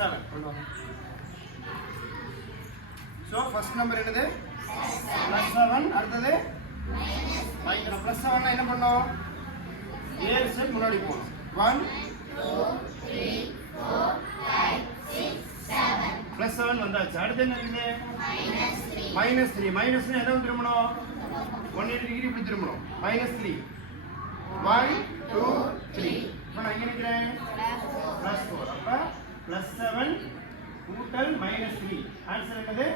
Seven so first number என்னது? Plus seven அடுத்தது? Minus plus seven என்ன பண்ணோம்? ஏழு ஸ்டெப் முன்னாடி போகணும். ஒன் ப்ளஸ் செவன் வந்தாச்சு. அடுத்து என்ன இருக்குது? மைனஸ் த்ரீ மைனஸ் எதை திரும்பணும் ஒன் எயிட்டி டிகிரி இப்படி திரும்பணும். Minus three one two three இப்போ நான் எங்கே நிற்கிறேன் ப்ளஸ் ஃபோர் அப்போ ப்ளஸ் செவன் கூட்டல் மைனஸ் த்ரீ ஆன்சர் என்னது?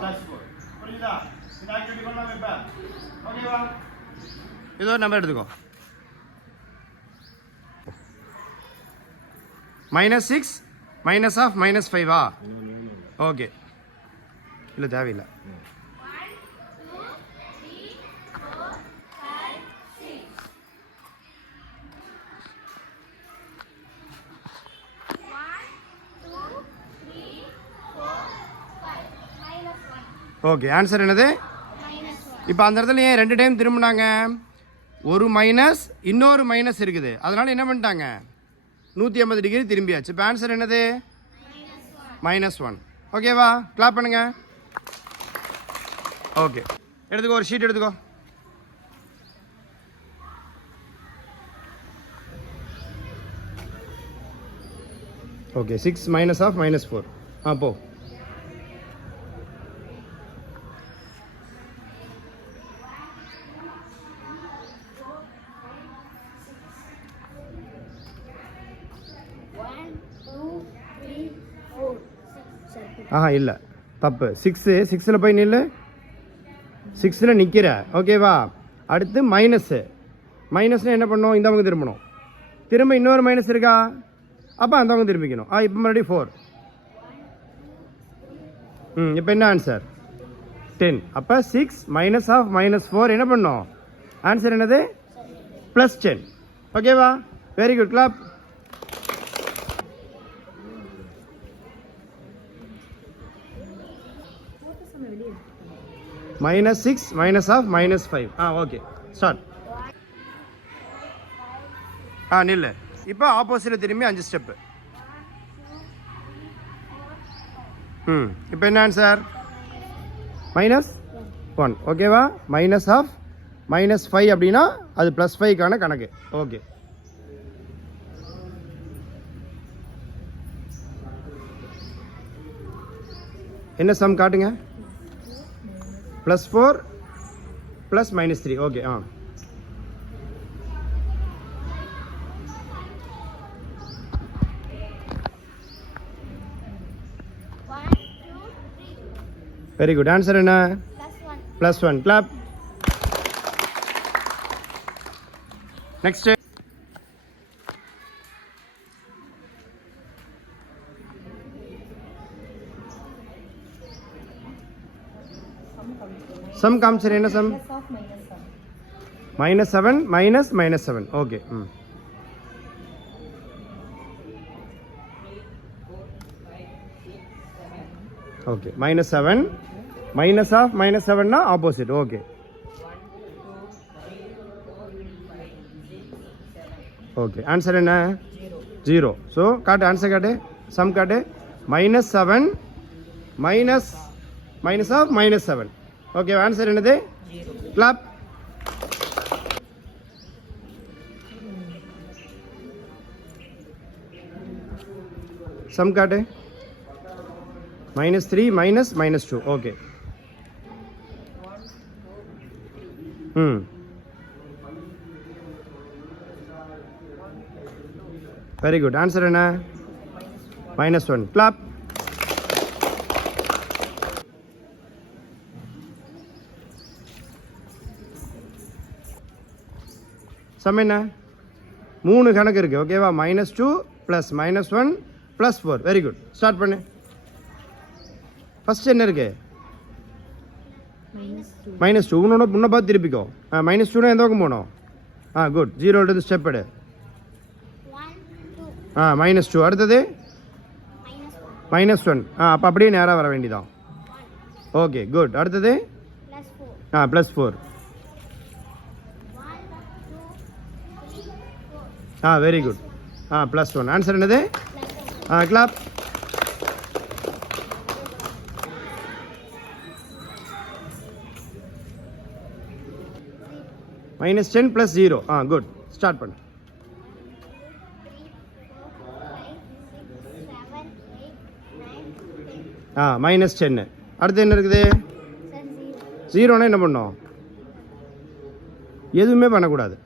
ப்ளஸ் ஃபோர் புரியுதா இந்த ஆக்டிவிட்டி பண்ணலாம் இப்போ. ஓகேவா இதோ ஒரு நம்பர் எடுத்துக்கோ minus six minus of minus ஃபைவா okay இல்லை தேவையில்லை. ஓகே ஆன்சர் என்னது? இப்போ அந்த இடத்துல ஏன் ரெண்டு டைம் திரும்பினாங்க? ஒரு மைனஸ் இன்னொரு மைனஸ் இருக்குது. அதனால் என்ன பண்ணிட்டாங்க? நூற்றி ஐம்பது டிகிரி திரும்பியாச்சு. இப்போ ஆன்சர் என்னது? மைனஸ் ஒன் ஓகேவா கிளாப் பண்ணுங்க. ஓகே எடுத்துக்கோ ஒரு ஷீட் எடுத்துக்கோ. Okay six minus of minus four ஆ போ. ஆஹா இல்லை. தப்பு. சிக்ஸு சிக்ஸில் போய் நில்லு. சிக்ஸில் நிற்கிற ஓகேவா அடுத்து மைனஸ்ஸு மைனஸ்னால் என்ன பண்ணணும் இந்த திரும்பணும். திரும்ப இன்னொரு மைனஸ் இருக்கா? அப்போ அந்த திரும்பிக்கணும். ஆ இப்போ மறுபடியும் ஃபோர் ம் இப்போ என்ன ஆன்சர் டென் அப்போ six minus of minus four என்ன பண்ணோம்? ஆன்சர் என்னது? ப்ளஸ் டென் ஓகேவா very good clap minus six minus of minus five ah okay start ஆ நில்லு. இப்போ ஆப்போசிட்டில் திரும்பி அஞ்சு ஸ்டெப்பு ம். இப்போ என்ன ஆன்சர் மைனஸ் ஒன் ஓகேவா மைனஸ் ஆஃப் மைனஸ் ஃபைவ் அப்படின்னா அது ப்ளஸ் ஃபைவ்க்கான கணக்கு. ஓகே என்ன சம் காட்டுங்க? Plus four plus minus three okay ஆ One, two, three, very good answer என்ன सम कम से रहना सम? Minus seven minus minus seven okay okay minus seven minus of minus seven ना ऑपोजिट ओके ओके आंसर है ना ज़ीरो सो काट answer काटे सम काटे. Minus seven minus minus of minus seven okay answer என்னது? கிளாப் சம் காட்டு minus three minus minus two okay ம் very good answer என்ன? மைனஸ் ஒன் கிளாப் சம் என்ன? மூணு கணக்கு இருக்குது ஓகேவா minus two plus minus one plus four very good start பண்ணு. ஃபஸ்ட் என்ன இருக்கு? Minus two. மைனஸ் டூ உன்னோட முன்ன பார்த்து திருப்பிக்கோ. மைனஸ் டூனா எந்த பக்கம் போகணும் ஆ குட் ஜீரோன்றது ஸ்டெப் எடு. ஆ மைனஸ் டூ அடுத்தது. மைனஸ் ஒன் ஆ அப்போ அப்படியே நேராக வர வேண்டியதான் ஓகே குட் அடுத்தது. ஆ ப்ளஸ் ஃபோர் ஆ வெரி குட் ஆ ப்ளஸ் ஒன் ஆன்சர் என்னது. ஆ clap minus ten plus zero ஆ குட் ஸ்டார்ட் பண்ணு. ஆ மைனஸ் டென்னு அடுத்து என்ன இருக்குது. ஜீரோனா என்ன பண்ணோம்? எதுவுமே பண்ணக்கூடாது.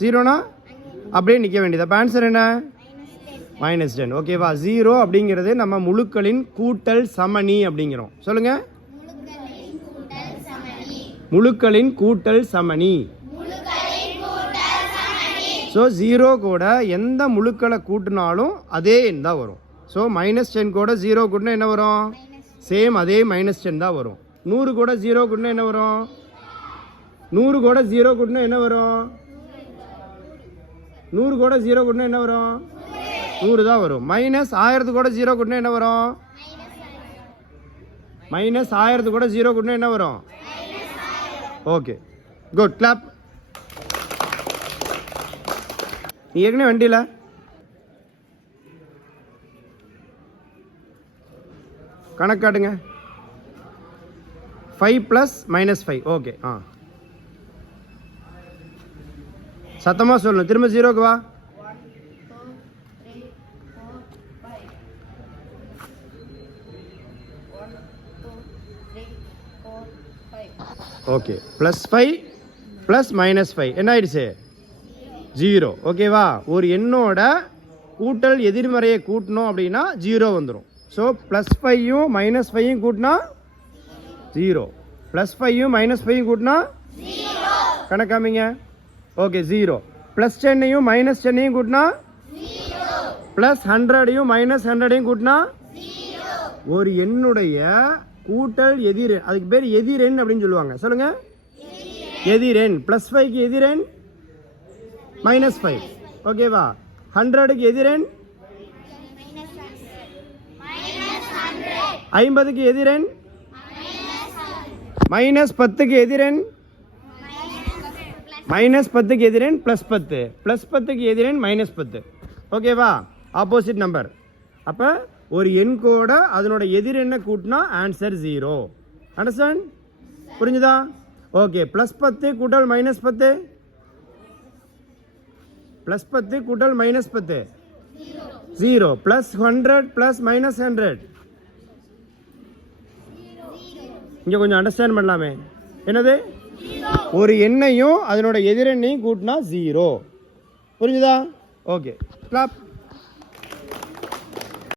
ஜீரோனா அப்படியே நிற்க வேண்டியது? அப்போ ஆன்சர் என்ன? மைனஸ் டென் ஓகேவா ஜீரோ அப்படிங்கிறது நம்ம முழுக்களின் கூட்டல் சமணி அப்படிங்கிறோம். சொல்லுங்க. முழுக்களின் கூட்டல் சமணி. முழுக்களின் கூட்டல் சமணி ஸோ ஜீரோ கூட எந்த முழுக்களை கூட்டினாலும் அதே எண் தான் வரும். ஸோ மைனஸ் டென் கூட ஜீரோ கூட்டினா என்ன வரும்? சேம் அதே மைனஸ் டென் தான் வரும். நூறு கூட ஜீரோ கூட்டினா என்ன வரும்? நூறு கூட ஜீரோ கூட்டினா என்ன வரும்? நூறு கூட ஜீரோ கூட்டினா என்ன வரும்? நூறு தான் வரும். மைனஸ் ஆயிரத்து கூட ஜீரோ கூட்டினா என்ன வரும்? மைனஸ் ஆயிரத்து கூட ஜீரோ கூட்டினா என்ன வரும்? ஓகே குட் கிளாப் நீ ஏற்கனவே வண்டியில்? கணக்காட்டுங்க five plus minus five okay ஆ. சத்தமாக சொல்லணும் திரும்ப ஜீரோக்கு வா. Okay plus five plus minus five என்ன ஆயிடுச்சு ஜீரோ ஓகேவா ஒரு எண்ணோட கூட்டல் எதிர்மறையை கூட்டணும் அப்படின்னா ஜீரோ வந்துடும் ஸோ ப்ளஸ் ஃபையும் மைனஸ் ஃபையும் கூட்டினா ஜீரோ ப்ளஸ் ஃபையும் மைனஸ் ஃபையும் கூட்டினா கணக்காமிங்க. ஓகே ஜீரோ ப்ளஸ் டென்னையும் மைனஸ் டென்னையும் கூட்டினா? ப்ளஸ் ஹண்ட்ரடையும் மைனஸ் ஹண்ட்ரடையும் கூட்டினா? ஒரு எண்ணுடைய கூட்டல் எதிரெண். அதுக்கு பேர் எதிரெண் அப்படின்னு சொல்லுவாங்க. சொல்லுங்க. எதிரெண். ப்ளஸ் ஃபைவ்க்கு எதிரெண் மைனஸ் ஃபைவ் ஓகேவா ஹண்ட்ரடுக்கு எதிரெண் ஐம்பதுக்கு எதிரெண் மைனஸ் பத்துக்கு எதிரெண் மைனஸ் பத்துக்கு எதிரேன் ப்ளஸ் பத்து. ப்ளஸ் பத்துக்கு எதிரேன் மைனஸ் பத்து. ஓகேவா ஆப்போசிட் நம்பர் அப்போ ஒரு எண் கூட அதனோட என்ன கூட்டினா ஆன்சர் ஜீரோ அண்டர்ஸ்டாண்ட் புரிஞ்சுதா? ஓகே ப்ளஸ் பத்து கூட்டல் மைனஸ் பத்து. ப்ளஸ் பத்து கூட்டல் மைனஸ் பத்து. Zero plus hundred plus minus hundred இங்கே கொஞ்சம் அண்டர்ஸ்டாண்ட் பண்ணலாமே. என்னது? ஒரு எண்ணையும் அதனோட எதிரெண்ணையும் கூட்டினா ஜீரோ புரிஞ்சுதா? Okay clap